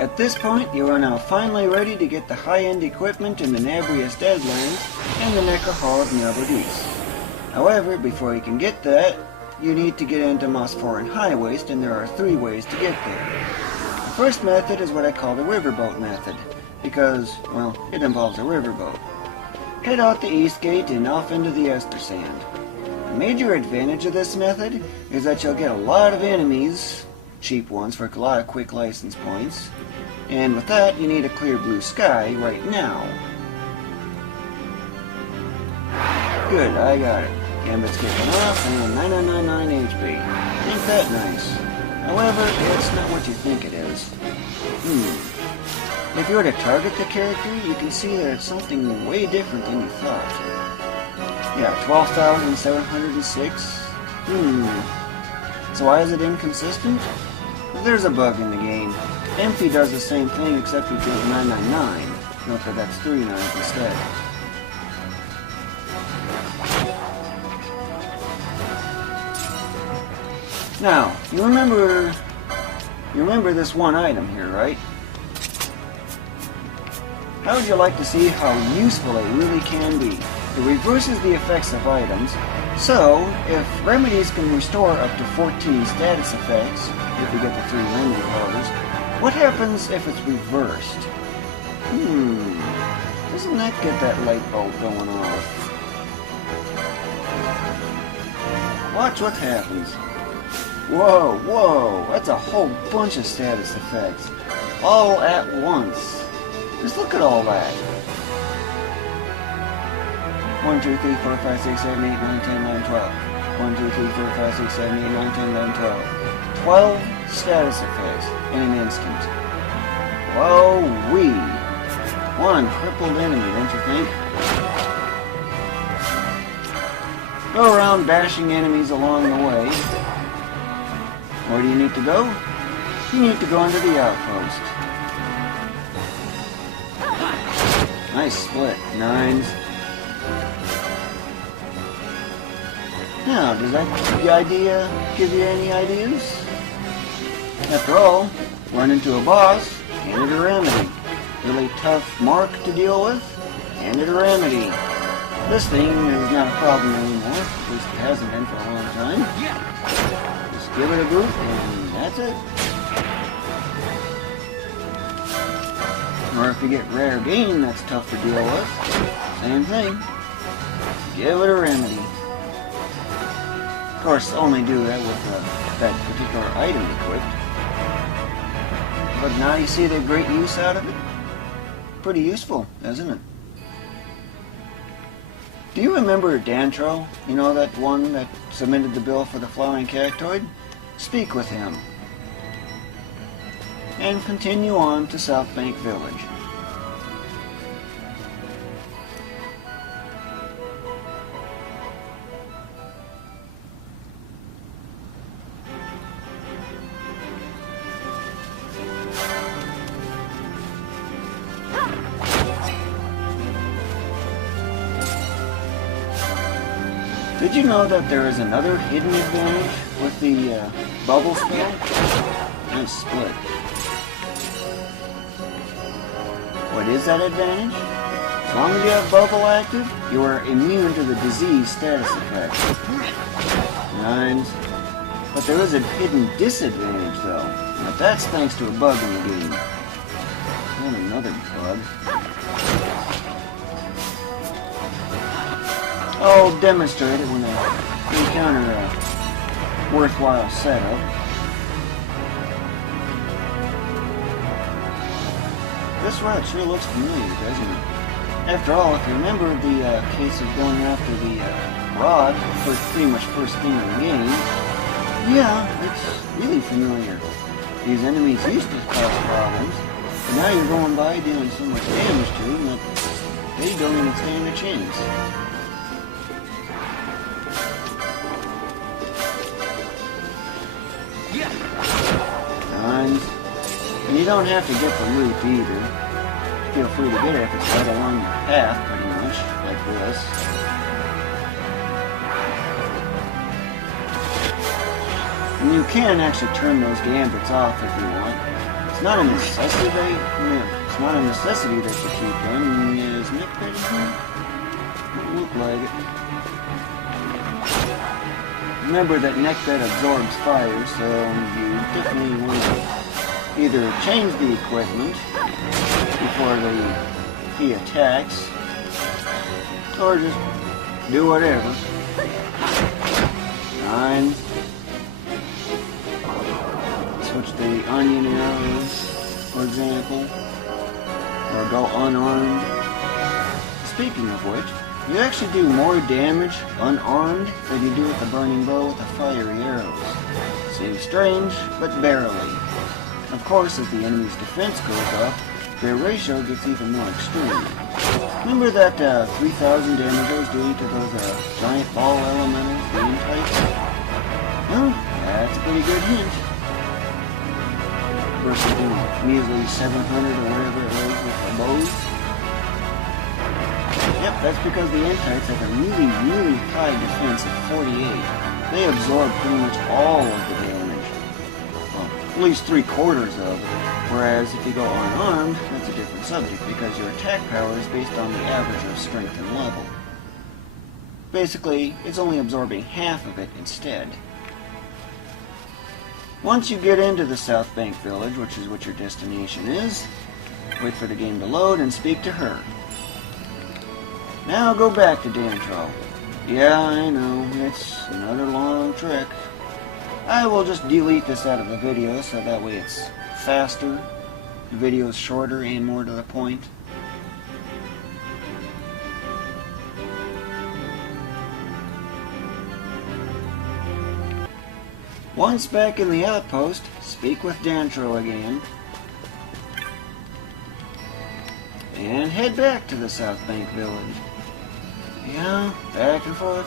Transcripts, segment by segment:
At this point, you are now finally ready to get the high-end equipment in the Nabrius Deadlands and the Necker Hall of Nabardis. However, before you can get that, you need to get into Mosphoran Highwaste, and there are 3 ways to get there. The first method is what I call the riverboat method, because, well, it involves a riverboat. Head out the east gate and off into the Estersand. The major advantage of this method is that you'll get a lot of enemies, cheap ones for a lot of quick license points, and with that you need a clear blue sky right now. Good, I got it. Gambit's kicking off and 9999 HP. Ain't that nice? However, it's not what you think it is. If you were to target the character, you can see that it's something way different than you thought. Yeah, 12,706. So why is it inconsistent? Well, there's a bug in the game. Empty does the same thing except it gives 999. Note that that's 3 nines instead. Now, you remember this one item here, right? How would you like to see how useful it really can be? It reverses the effects of items, so if remedies can restore up to 14 status effects, if you get the 3 remedy powers, what happens if it's reversed? Doesn't that get that light bulb going off? Watch what happens. Whoa, that's a whole bunch of status effects, all at once. Just look at all that. 1, 2, 3, 4, 5, 6, 7, 8, 9, 10, 11, 12. 1, 2, 3, 4, 5, 6, 7, 8, 9, 10, 11, 12. 12 status effects in an instant. Whoa-wee. One crippled enemy, don't you think? Go around bashing enemies along the way. Where do you need to go? You need to go into the outpost. Nice split. 9s. Now, does that give you any ideas? After all, run into a boss, hand it a remedy. Really tough mark to deal with, hand it a remedy. This thing is not a problem anymore, at least it hasn't been for a long time. Just give it a boot, and that's it. Or if you get rare gain that's tough to deal with, same thing. Give it a remedy. Of course, only do that with that particular item equipped. But now you see the great use out of it? Pretty useful, isn't it? Do you remember Dantro? You know, that one that submitted the bill for the flowering cactoid? Speak with him. And continue on to South Bank Village. Did you know that there is another hidden advantage with the bubble spell? Nice split. What is that advantage? As long as you have bubble active, you are immune to the disease status effect. 9s. But there is a hidden disadvantage though. Now that's thanks to a bug in the game. And another bug. I'll demonstrate it when I encounter a worthwhile setup. This route sure looks familiar, doesn't it? After all, if you remember the case of going after the rod, pretty much first thing in the game, yeah, it's really familiar. These enemies used to cause problems, but now you're going by dealing so much damage to them that they don't even stand a chance. And you don't have to get the loot either. Feel free to get it if it's right along your path, pretty much, like this. And you can actually turn those gambits off if you want. It's not a necessity it's not a necessity that you keep them. Is neckbed in here? Doesn't look like it. Remember that neckbed absorbs fire, so you definitely want to either change the equipment before he attacks, or just do whatever. 9. Switch the onion arrows, for example, or go unarmed. Speaking of which, you actually do more damage unarmed than you do with the burning bow with the fiery arrows. Seems strange, but barely. Of course, as the enemy's defense goes up, their ratio gets even more extreme. Remember that 3,000 damage I was doing to those giant ball elementals, the types? Well, that's a pretty good hint. Versus the measly 700 or whatever it was with the bows. Yep, that's because the Entites have a really, really high defense of 48. They absorb pretty much all of the damage. Well, at least 3/4 of it. Whereas if you go unarmed, that's a different subject because your attack power is based on the average of strength and level. Basically, it's only absorbing half of it instead. Once you get into the South Bank village, which is what your destination is, wait for the game to load and speak to her. Now go back to Dantro. Yeah, I know, it's another long trek. I will just delete this out of the video so that way it's faster, the video is shorter and more to the point. Once back in the outpost, speak with Dantro again. And head back to the South Bank village. Yeah, back and forth,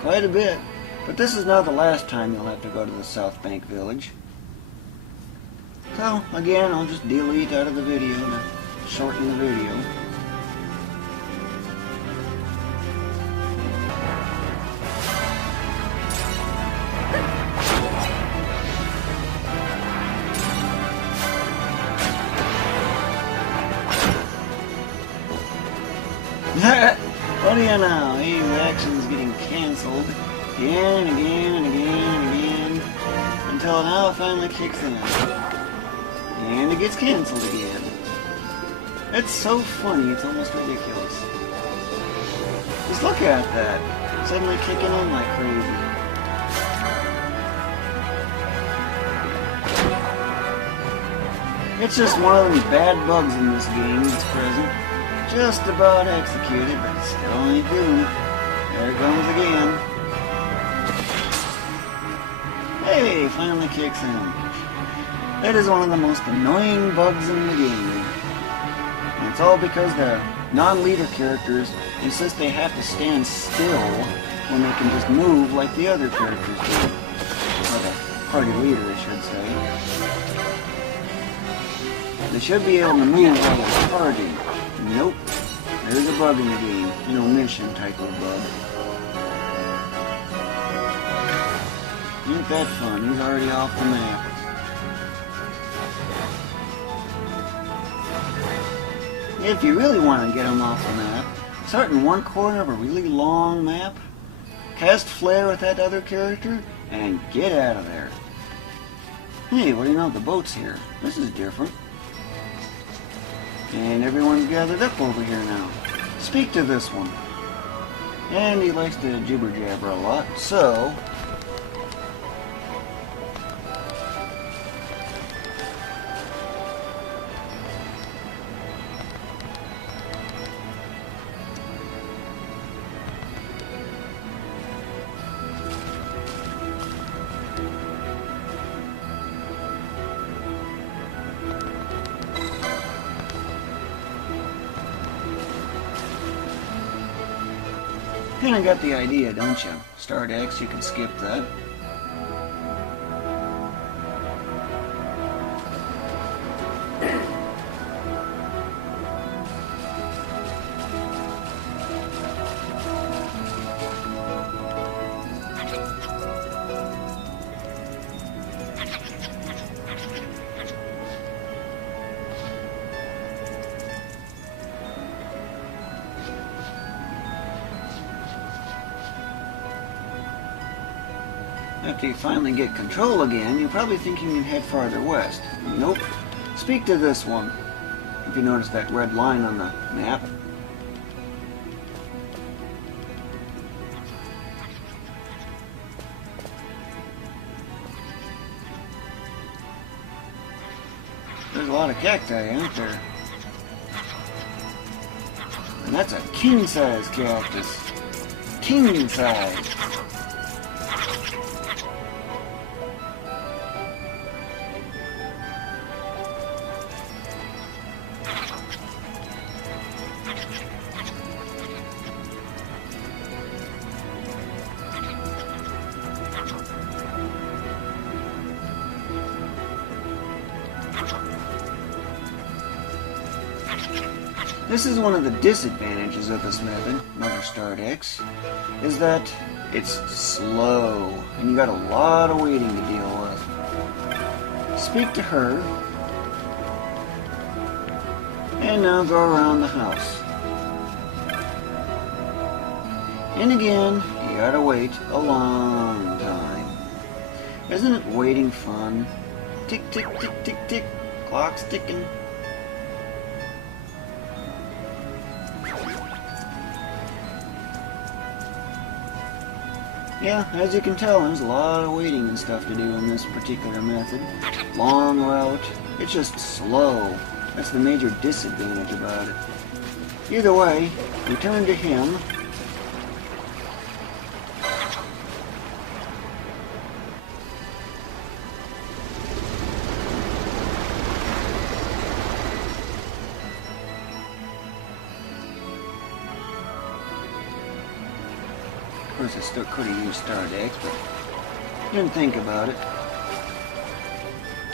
quite a bit. But this is not the last time you'll have to go to the South Bank village. So, again, I'll just delete out of the video to shorten the video. What do you know? His action's getting cancelled again and again and again and again until now it finally kicks in. And it gets cancelled again. It's so funny, it's almost ridiculous. Just look at that. Suddenly kicking in like crazy. It's just one of those bad bugs in this game that's present. Just about executed, but it still ain't doing it. There it comes again. Hey, finally kicks in. That is one of the most annoying bugs in the game. And it's all because the non-leader characters insist they have to stand still when they can just move like the other characters do. Or the party leader, I should say. They should be able to move while they're charging. Nope. There's a bug in the game. An omission type of bug. Ain't that fun? He's already off the map. If you really want to get him off the map, start in one corner of a really long map, cast flare with that other character, and get out of there. Hey, what do you know? The boat's here. This is different. And everyone's gathered up over here now. Speak to this one. And he likes to jibber-jabber a lot, so... Kinda got the idea, don't you? Start X, you can skip that. After you finally get control again, you'll probably think you can head farther west. Nope. Speak to this one. If you notice that red line on the map. There's a lot of cacti out there. And that's a king-size cactus. King-size. This is one of the disadvantages of this method, Mother Stardex, is that it's slow, and you got a lot of waiting to deal with. Speak to her, and now go around the house. And again, you gotta wait a long time. Isn't it waiting fun? Tick, tick, tick, tick, tick, clock's ticking. Yeah, as you can tell, there's a lot of waiting and stuff to do in this particular method. Long route. It's just slow. That's the major disadvantage about it. Either way, return to him. Of course, I still could have used Stardex, but didn't think about it.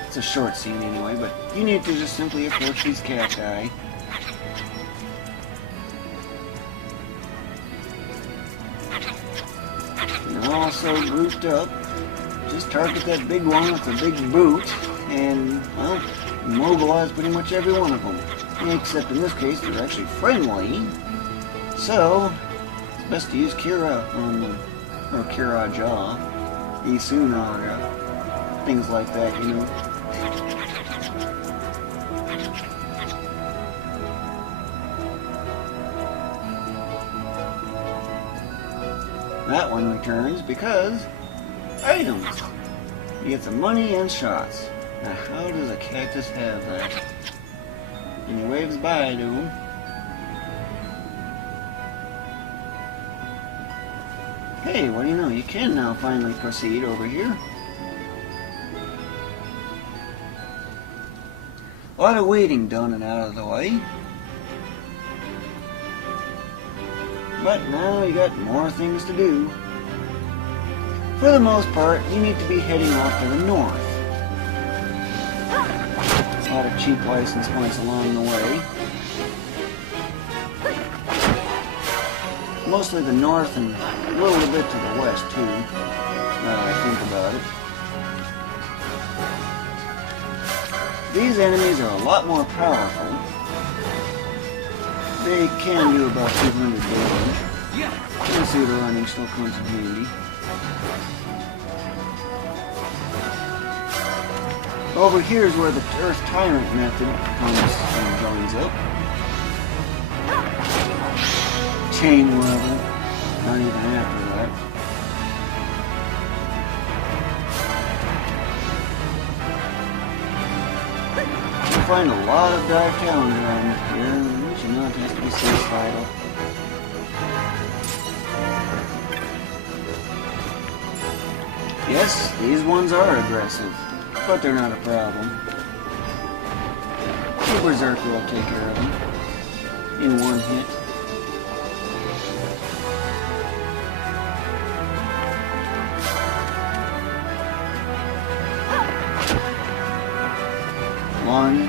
It's a short scene anyway, but you need to just simply approach these cacti. And they're all so grouped up. Just target that big one with the big boot, and, well, immobilize pretty much every one of them. Except in this case, they're actually friendly. So, best to use Kira on them, or Kira Jaw, Isuna, or things like that, you know. That one returns because items. You get some money and shots. Now, how does a cactus have that? And he waves bye to him. Hey, what do you know? You can now finally proceed over here. A lot of waiting done and out of the way. But now you got more things to do. For the most part, you need to be heading off to the north. A lot of cheap license points along the way. Mostly the north and a little bit to the west too, now that I think about it. These enemies are a lot more powerful. They can do about 200 damage. And pseudo running still comes in handy. Over here is where the Earth Tyrant method comes and joins up. Chain level, not even after that. You find a lot of dark talent around here, but you know it has to be suicidal. Yes, these ones are aggressive, but they're not a problem. The berserker will take care of them in one hit. Lunge. I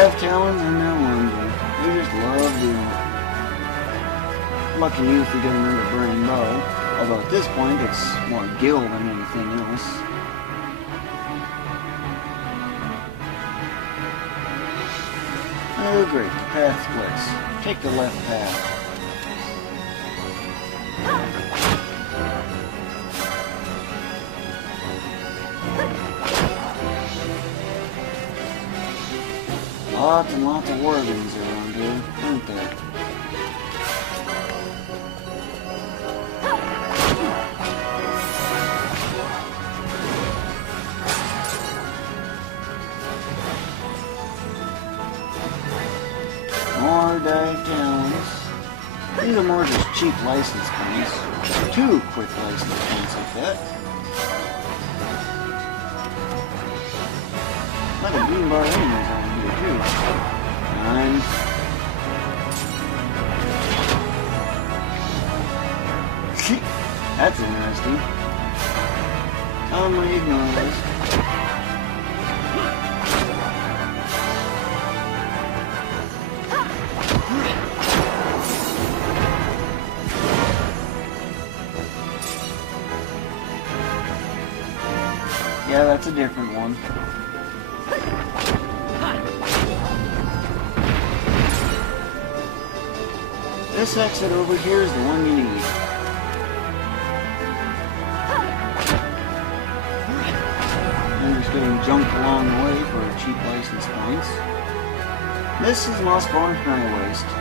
have talons and they're lunging. They just love doing it. Lucky you if you get another burning bow. Although at this point it's more gill than anything else. Oh great, the path splits. Take the left path. Lots and lots of worthings around here, aren't there? More dive talents. These are more just cheap license points. 2 quick license points like that. A lot of bean bar enemies on here too. And that's interesting. I'm gonna ignore this. Yeah, that's a different one. This exit over here is the one you need. I'm just getting jumped along the way for cheap license points. This is Mosphoran Highwaste.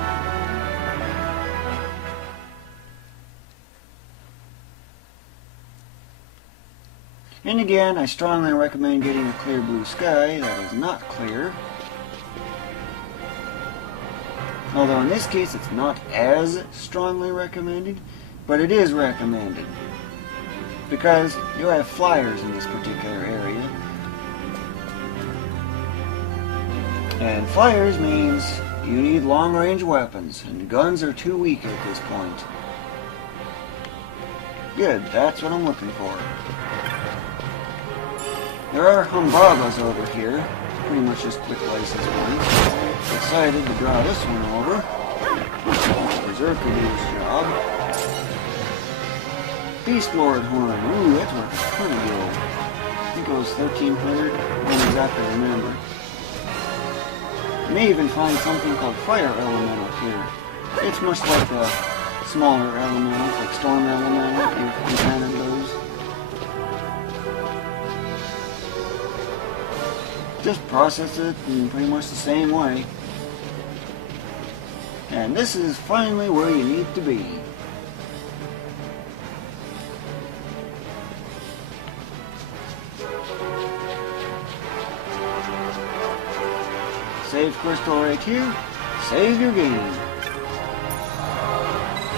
And again, I strongly recommend getting a clear blue sky that is not clear. Although in this case it's not as strongly recommended, but it is recommended. Because you have flyers in this particular area. And flyers means you need long-range weapons, and guns are too weak at this point. Good, that's what I'm looking for. There are Humbabas over here, pretty much just quick license points. Decided to draw this one over. Berserker do his job. Beast Lord Horn, ooh, that's worth a ton of gold. I think it was 1,300, I don't exactly remember. You may even find something called Fire Elemental here. It's much like the smaller elementals, like Storm Elemental, if you've encountered those. Just process it in pretty much the same way. And this is finally where you need to be. Save crystal right here. Save your game.